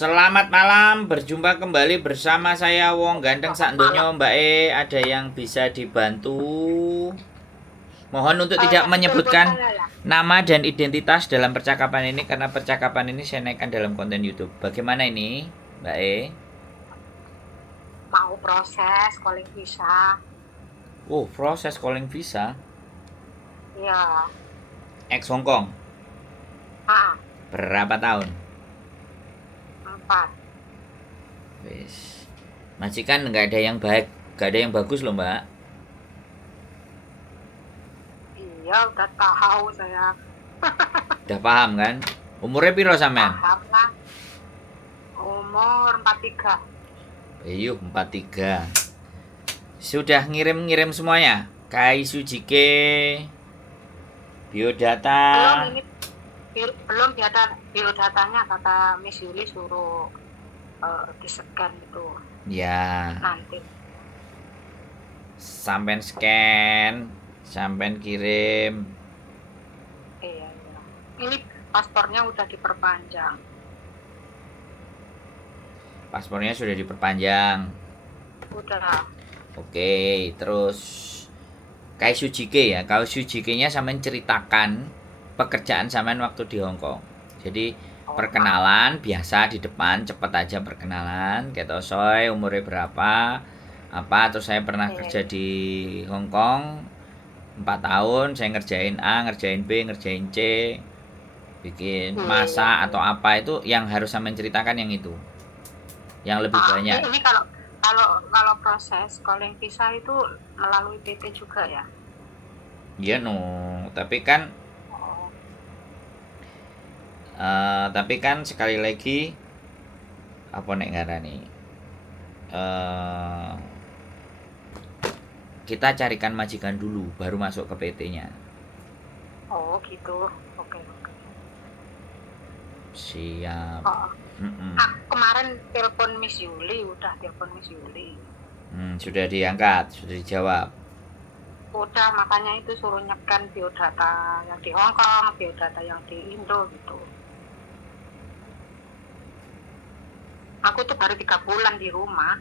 Selamat malam, berjumpa kembali bersama saya Wong Ganteng Sak Ndonyo, Mbak E. Ada yang bisa dibantu? Mohon untuk tidak menyebutkan nama dan identitas dalam percakapan ini karena percakapan ini saya naikkan dalam konten YouTube. Bagaimana ini, Mbak E? Mau proses calling visa. Oh, proses calling visa. Iya. Ex Hong Kong. Berapa tahun? 4. Wis. Majikan nggak ada yang baik, nggak ada yang bagus loh, Mbak. Iya, udah tahu saya. Udah paham kan? Umurnya piro sampean? Paham lah. Umur 43. Ayo 43. Sudah ngirim-ngirim semuanya? Kai Sujike, biodata. Belum biodatanya kata Miss Yuli suruh di-scan itu. Ya. Nanti. Sampean scan, sampean kirim. Iya. Ini paspornya udah diperpanjang. Paspornya sudah diperpanjang. Udah. Oke, terus Kai Sujike ya. Kai Sujike-nya sampean ceritakan pekerjaan sampean waktu di Hong Kong. Jadi perkenalan biasa di depan, cepet aja perkenalan. Kayak soy umurnya berapa? Apa terus saya pernah kerja di Hong Kong 4 tahun, saya ngerjain A, ngerjain B, ngerjain C, bikin masak atau apa itu yang harus sampean ceritakan yang itu. Yang lebih banyak. Ini kalau proses calling visa itu melalui PT juga ya? Iya no, tapi kan sekali lagi apa nek ngarani kita carikan majikan dulu baru masuk ke PT-nya. Oh gitu, oke. Siap. Kemarin telepon Miss Yuli, Sudah diangkat, sudah dijawab. Udah, makanya itu suruh nyekan biodata yang di Hong Kong, biodata yang di Indo gitu. Aku tuh baru 3 bulan di rumah.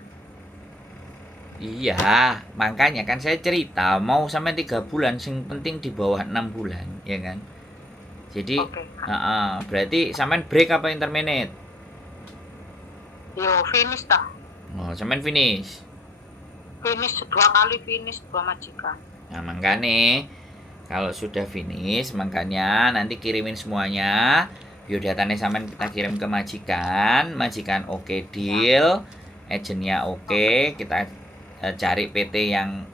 Iya, makanya kan saya cerita mau sampai 3 bulan, sing penting di bawah 6 bulan, ya kan? Jadi, berarti sampean break apa intermediate? Yo, finish dah. Oh, sampean finish. Finish 2 kali finish 2 majikan. Nah, makanya kalau sudah finish, makanya nanti kirimin semuanya. Biodatanya sampean kita kirim ke majikan oke deal, agennya oke, kita cari PT yang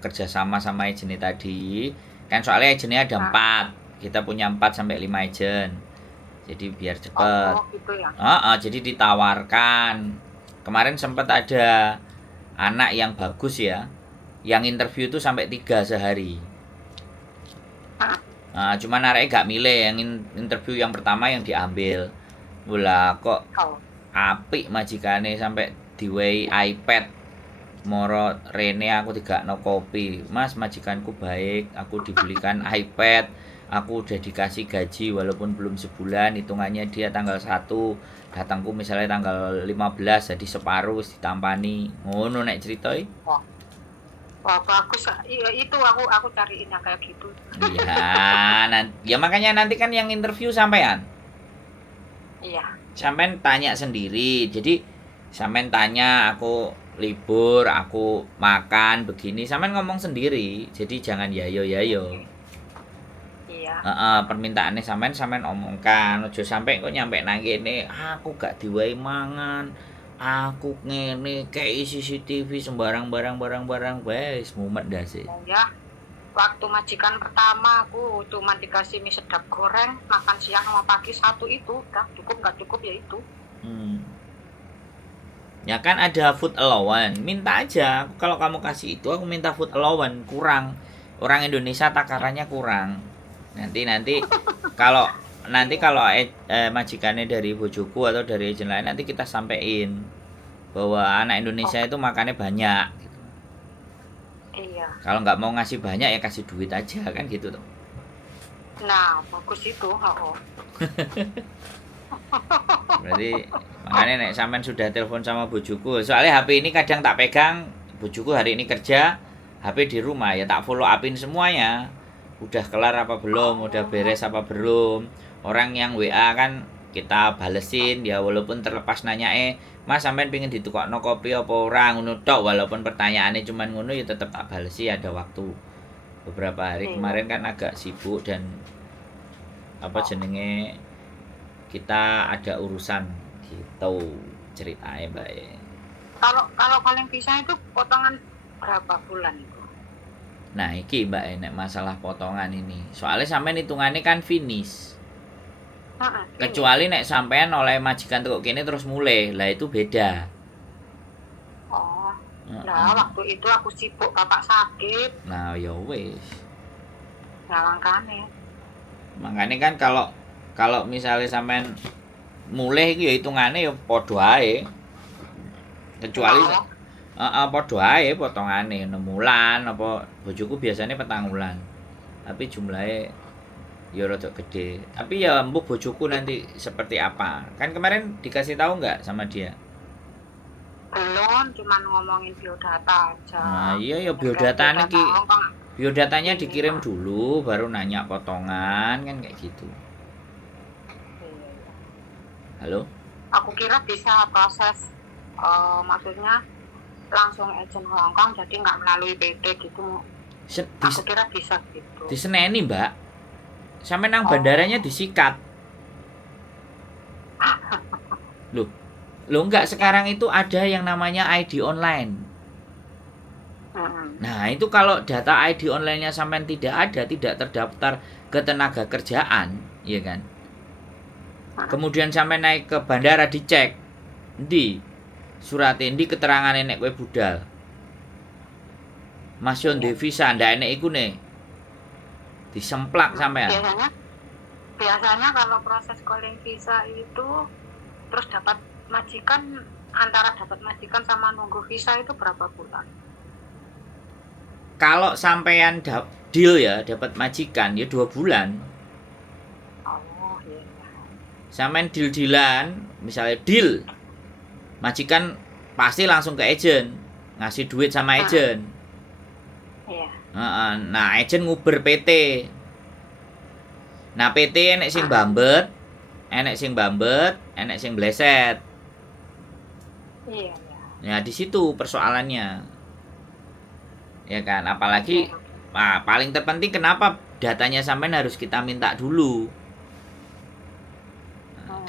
kerjasama sama agennya tadi. Kan soalnya agennya ada 4, kita punya 4 sampai 5 agen. Jadi biar cepet. Oh, gitu ya. Jadi ditawarkan. Kemarin sempat ada anak yang bagus ya, yang interview itu sampai 3 sehari. Cuman arek gak milih yang interview yang pertama yang diambil. Mula kok apik majikane sampai diwehi iPad. Moro Rene aku digakno kopi. Mas, majikanku baik, aku dibelikan iPad. Aku udah dikasih gaji walaupun belum sebulan, hitungannya dia tanggal 1, datangku misalnya tanggal 15, jadi separuh ditampani. Ngono nek ceritoi. Wah, bagus. Iya, itu aku cariin yang kayak gitu. Iya, ya makanya nanti kan yang interview sampean. Iya. Sampean tanya sendiri. Jadi sampean tanya, aku libur, aku makan begini, sampean ngomong sendiri. Jadi jangan yayo. Iya. Permintaannya sampean omongkan. Ojo sampai kok nyampe nang kene, aku gak diwehi mangan. Aku ngene kayak CCTV sembarang barang wes mumet dah sih. Oh ya, waktu majikan pertama aku cuma dikasih mie sedap goreng, makan siang sama pagi 1 itu, udah cukup nggak cukup ya itu. Ya kan ada food allowance, minta aja. Kalau kamu kasih itu aku minta food allowance, kurang. Orang Indonesia takarannya kurang. Nanti kalau majikannya dari bojoku atau dari agen lain nanti kita sampein bahwa anak Indonesia itu makannya banyak gitu. Iya. Kalau nggak mau ngasih banyak ya kasih duit aja kan gitu tuh. Nah, bagus itu. Berarti makanya nek sampean sudah telepon sama bojoku. Soalnya HP ini kadang tak pegang, bojoku hari ini kerja, HP di rumah ya tak follow upin semuanya. Udah kelar apa belum, udah beres apa belum. Orang yang WA kan kita balesin ya walaupun terlepas nanya Mas sampean pengen ditukokno kopi apa ora ngono tok walaupun pertanyaannya cuman ngono ya tetep tak balesi ada waktu. Beberapa hari kemarin kan agak sibuk dan apa jenenge kita ada urusan gitu ceritanya Mbak ya. Kalau kalian bisa itu potongan berapa bulan itu? Nah iki Mbak nek masalah potongan ini soalnya sampean hitungannya kan finish. Kecuali nek sampean oleh majikan tukok kene terus mulai lah itu beda. Oh. Nah, waktu itu aku sibuk bapak sakit. Nah ya wis. Nah, Makanya kan kalau misalnya sampean mulai itu ya hitungannya ya padha ae. Kecuali padha ae potongane 6 bulan apa bojoku biasanya 4 bulan. Tapi jumlahnya ya rada gede. Tapi ya mbok bojoku nanti seperti apa. Kan kemarin dikasih tahu nggak sama dia? Belum, cuman ngomongin biodata aja. Nah, iya ya biodatanya biodatanya dikirim dulu baru nanya potongan kan kayak gitu. Halo? Aku kira bisa proses maksudnya langsung agent Hongkong jadi nggak melalui PT gitu. Aku kira bisa gitu. Diseneni Mbak. Sampai nang bandaranya disikat. Loh enggak sekarang itu ada yang namanya ID online. Nah itu kalau data ID online-nya sampai tidak ada, tidak terdaftar ke tenaga kerjaan, ya kan? Kemudian sampai naik ke bandara dicek, di surat ini keterangan nek kowe budal. Mas yon devisa ndak enek iku nih. Disemplak sampean. Biasanya kalau proses calling visa itu terus dapat majikan, antara dapat majikan sama nunggu visa itu berapa bulan? Kalau sampean deal ya dapat majikan ya 2 bulan. Oh iya. Sampean deal-dealan, misalnya deal majikan pasti langsung ke agent, ngasih duit sama agent. Iya. Nah, agent nguber PT. Nah, PT enek sing bambet, enek sing bleset. Iya. Ya, di situ persoalannya. Ya kan, apalagi paling terpenting kenapa datanya sampean harus kita minta dulu.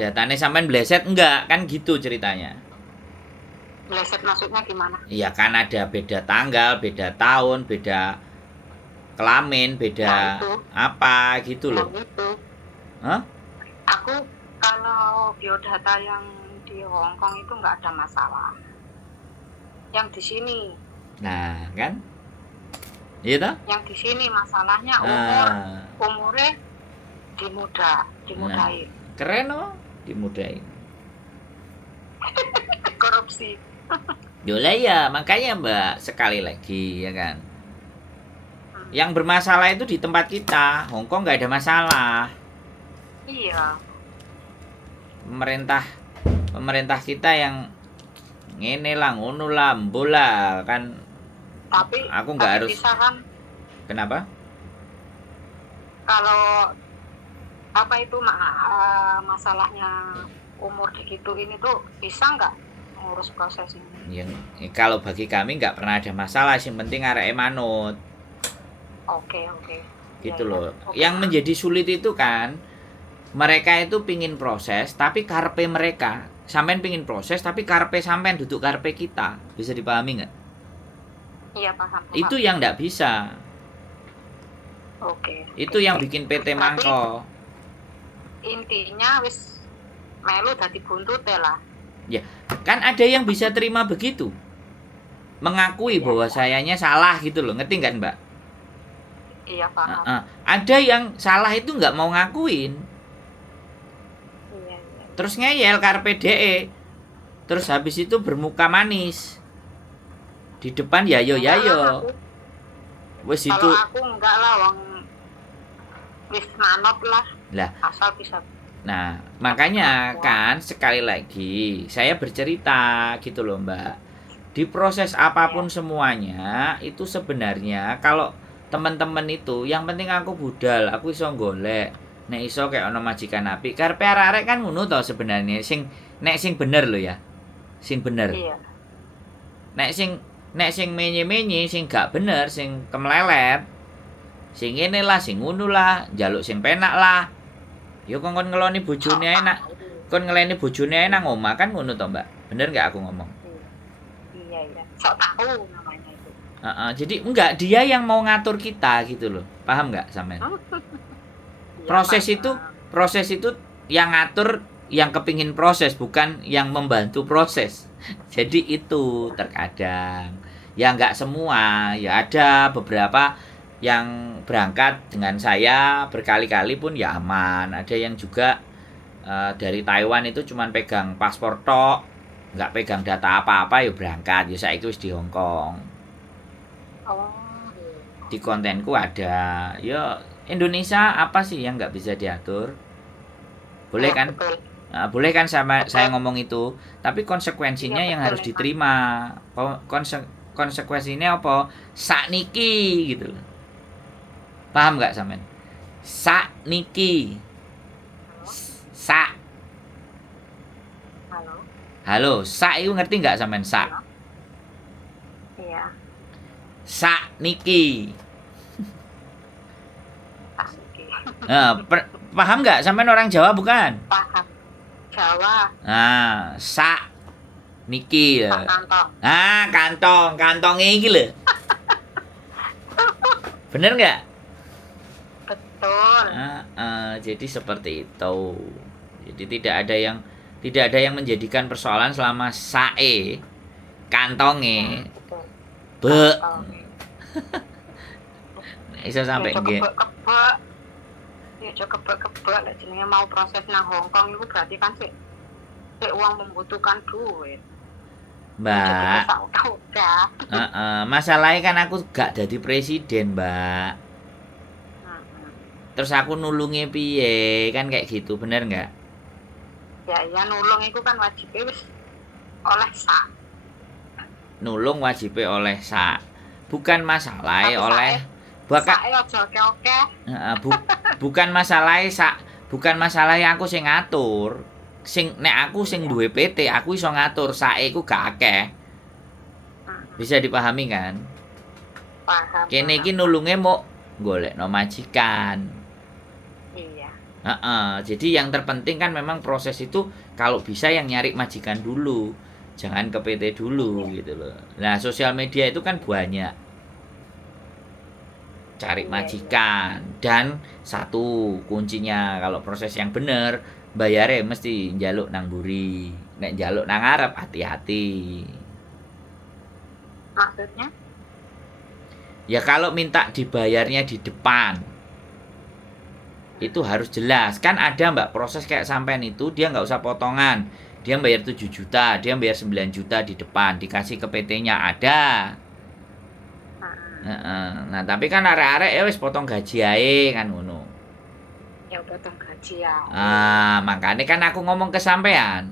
Datanya sampean bleset enggak, kan gitu ceritanya. Bleset maksudnya gimana? Iya kan ada beda tanggal, beda tahun, beda kelamin, beda apa gitu loh. Itu. Hah? Aku kalau biodata yang di Hongkong itu nggak ada masalah. Yang di sini. Nah, kan? Iya toh? Yang di sini masalahnya umurnya dimudahin. Nah, keren loh, dimudahin. Korupsi. Yolah ya, makanya Mbak sekali lagi ya kan. Yang bermasalah itu di tempat kita, Hongkong nggak ada masalah. Iya. Pemerintah kita yang ngene lah, ngono lah, bola kan. Tapi aku nggak harus. Bisa kan? Kenapa? Kalau apa itu masalahnya umur segitu ini tuh bisa nggak ngurus proses ini? Ya, kalau bagi kami nggak pernah ada masalah, yang penting arek manut. Oke. Gitu ya, loh. Okay. Yang menjadi sulit itu kan mereka itu pingin proses tapi karpe mereka. Sampean pingin proses tapi karpe sampean duduk karpe kita. Bisa dipahami nggak? Iya paham. Itu yang nggak bisa. Oke. Itu yang bikin PT mangko. Intinya wis melu dadi buntut lah. Ya, kan ada yang bisa terima begitu. Mengakui bahwa sayanya salah gitu loh. Ngerti nggak Mbak? Iya paham. Ada yang salah itu nggak mau ngakuin. Iya. Terus ngeyel karpe DE. Terus habis itu bermuka manis. Di depan yayo. Wes itu. Kalau aku enggak lah, wong wis manop lah. Lah, asal bisa. Nah, makanya kan sekali lagi saya bercerita gitu loh Mbak. Di proses Ya. apapun semuanya itu sebenarnya kalau teman-teman itu yang penting aku budal, aku iso golek. Nek iso kayak ono majikan apik. Karepe arek-arek kan ngono to sebenarnya sing bener loh ya. Sing bener. Iya. Nek sing menye-menye sing gak bener, sing kemelelet, sing ngene lah, sing ngono lah, njaluk sing penak lah. Yo kon ngeloni Sok bojone ae nak tahu. kon ngeleni bojone ae nang omah kan ngono to, Mbak. Bener nggak aku ngomong? Iya. Iya, iya. Sok tahu namanya itu. Jadi enggak dia yang mau ngatur kita gitu loh. Paham nggak sampean? Iya, Proses paham. itu proses itu yang ngatur yang kepingin proses bukan yang membantu proses. Jadi itu terkadang ya nggak semua, ya ada beberapa yang berangkat dengan saya berkali-kali pun ya aman. Ada yang juga dari Taiwan itu cuman pegang paspor tok, nggak pegang data apa-apa ya berangkat. Ya saya itu di Hong Kong. Oh, Di kontenku ada. Ya Indonesia apa sih yang nggak bisa diatur? Boleh iya, kan? betul. Nah, boleh kan sama saya Betul. ngomong itu, tapi Iya, konsekuensinya yang betul harus memang. diterima. Konsekuensinya apa? Sakniki gitu loh. Paham nggak sampean? Sakniki. Halo? Sak. Halo? Halo, sak itu ngerti nggak sampean sak? Halo? Iya, Sakniki. oke. Nah, paham nggak sampean orang Jawa bukan? Paham. Jawa, Nah, sak niki Pak ya. Kantong. Ah, kantongnya iki lho. Bener nggak? Betul. Jadi seperti itu. Jadi tidak ada yang menjadikan persoalan selama sae Ya, kantonge betul. be Kantong. iso Ya, sampai aja nggih. kebek-kebek. Ya, aja kebek-kebek. Lah jenenge mau proses nang Hong Kong itu berarti kan sih uang membutuhkan duit. Jadi Mbak, bisa udah. masalahnya kan aku gak jadi presiden, Mbak. Terus aku nulungi piye? Kan kayak gitu, bener nggak? Ya, iya nulung itu kan wajibnya wis oleh sak. Nulung wajibnya oleh sak. Bukan masalah Tapi oleh sae bakal sae aja oke-oke. bukan masalah bukan masalah aku sing ngatur. Nek aku sing Iya. duwe PT, aku iso ngatur sae iku gak akeh. Bisa dipahami kan? Paham. Kene iki paham. nulunge mau golekno majikan. Iya. Jadi yang terpenting kan memang proses itu kalau bisa yang nyari majikan dulu. Jangan ke PT dulu Iya. gitu loh. Nah, sosial media itu kan banyak cari Iya, majikan dan satu kuncinya kalau proses yang bener bayarnya mesti njaluk nang buri, nek njaluk nang ngarep hati-hati. Maksudnya? Ya kalau minta dibayarnya di depan itu harus jelas. Kan ada Mbak proses kayak sampean itu dia nggak usah potongan, dia bayar 7 juta, dia bayar 9 juta di depan, dikasih ke PT-nya ada. Nah tapi kan arek-arek ya wis potong gaji ae kan ngono. Ya potong gaji ya. Makanya kan aku ngomong ke sampean.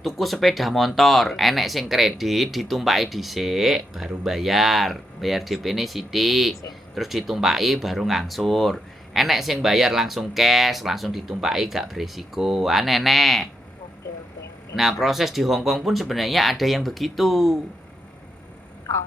Tuku sepeda motor, enek sing kredit ditumpaki dhisik baru bayar. Bayar DP-ne sithik, terus ditumpaki baru ngangsur. Enek sing bayar langsung cash, langsung ditumpaki gak beresiko. Nenek. Oke, oke, oke. Nah, proses di Hong Kong pun sebenarnya ada yang begitu. Oh,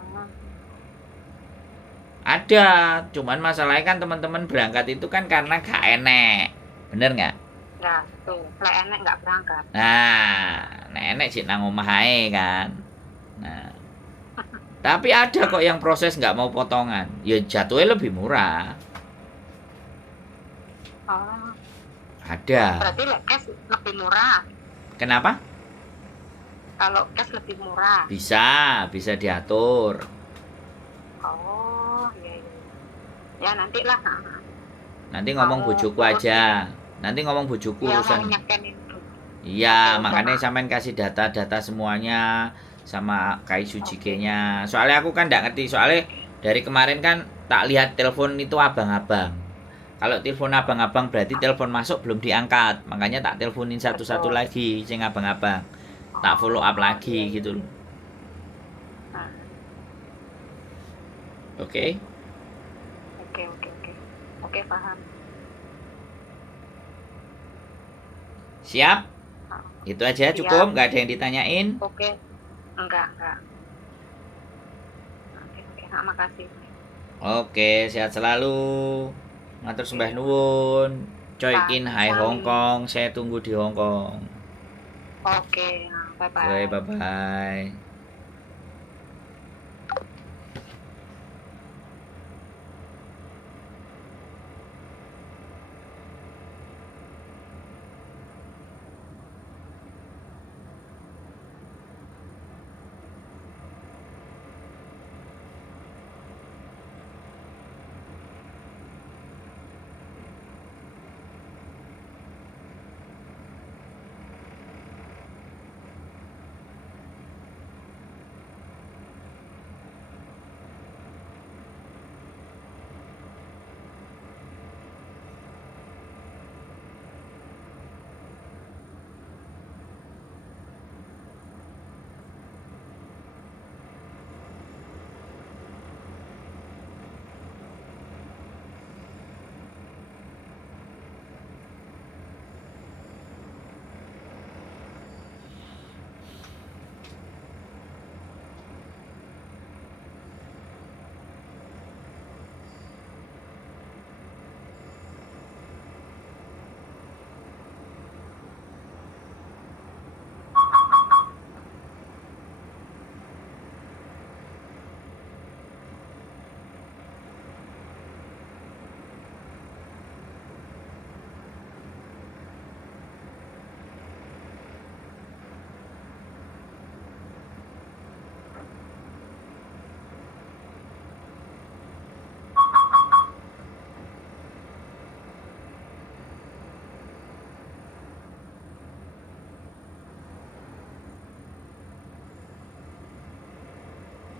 Ada, cuman masalahnya kan teman-teman berangkat itu kan karena gak enek. Bener nggak? nah tuh, lek enek nggak berangkat. Nah, nenek sih nang omah ae kan. Nah, tapi ada kok yang proses nggak mau potongan. Ya jatuhnya lebih murah. Oh, Ada. berarti lek cash lebih murah. Kenapa? Kalau cash lebih murah. Bisa diatur. Oh, iya, iya. Ya nanti lah. Nanti ngomong bojoku aja. Nanti ngomong bojoku Ya mau urusan. nyekenin itu. Iya, Oke, makanya Mak. sampean kasih data-data semuanya sama Kai Sujike-nya. Soalnya aku kan nggak ngerti. Soalnya dari kemarin kan tak lihat telepon itu abang-abang. Kalau telepon abang-abang berarti telepon masuk belum diangkat. Makanya tak teleponin satu-satu Betul. lagi sing abang-abang. Tak follow up Oh, lagi iya, iya. gitu loh. Nah, Oke. oke, oke, oke. Oke, paham. Siap? Nah, Itu aja siap. cukup, nggak ada yang ditanyain. Oke. Enggak, enggak. Oke, oke. Nah, makasih. Oke, sehat selalu. Matur Oke, sembah nuwun. Coikin hai Hong sami-sami. Kong. Saya tunggu di Hong Kong. Oke, nah, Oke, bye-bye. bye-bye.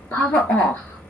Power off.